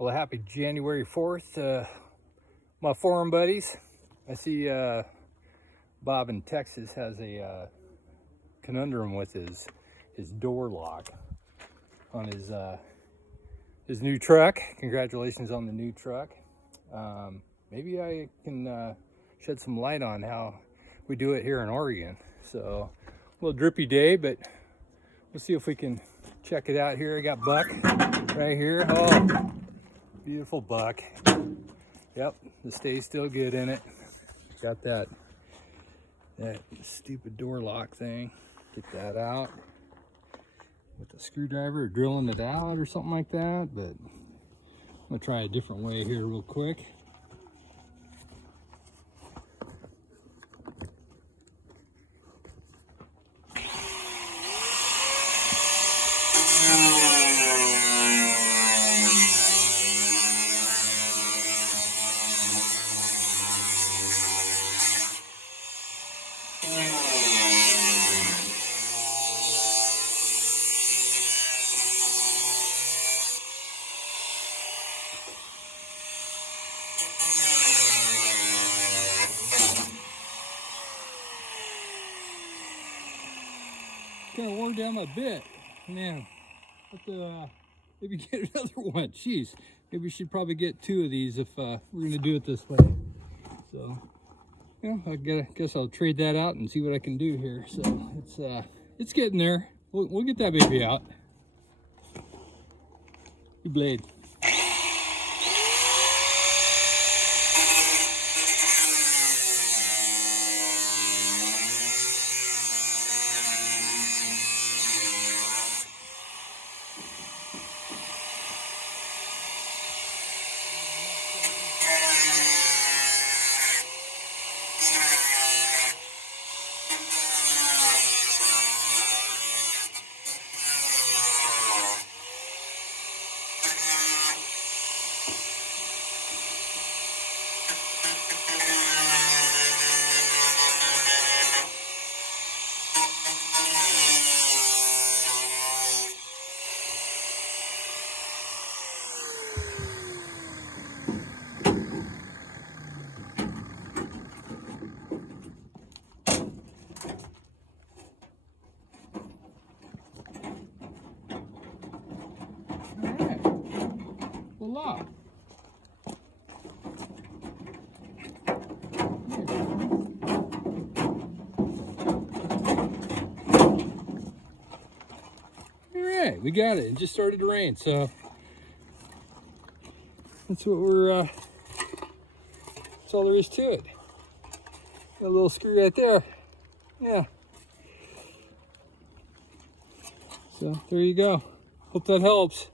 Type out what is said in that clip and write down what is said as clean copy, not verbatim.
Well, happy January 4th, my forum buddies. I see Bob in Texas has a conundrum with his door lock on his new truck. Congratulations on the new truck. Maybe I can shed some light on how we do it here in Oregon. So a little drippy day, but we'll see if we can check it out here. I got Buck right here. Oh, beautiful Buck. Yep, the stay's still good in it. Got that stupid door lock thing. Get that out with a screwdriver, or drilling it out or something like that. But I'm gonna try a different way here real quick. Kind of wore down my bit, man. Maybe get another one. Jeez, maybe we should probably get two of these if we're gonna do it this way. So, I guess I'll trade that out and see what I can do here. So it's getting there. We'll get that baby out. Good blade. Voila. All right, we got it. It just started to rain, so that's what we're. That's all there is to it. Got a little screw right there. Yeah. So there you go. Hope that helps.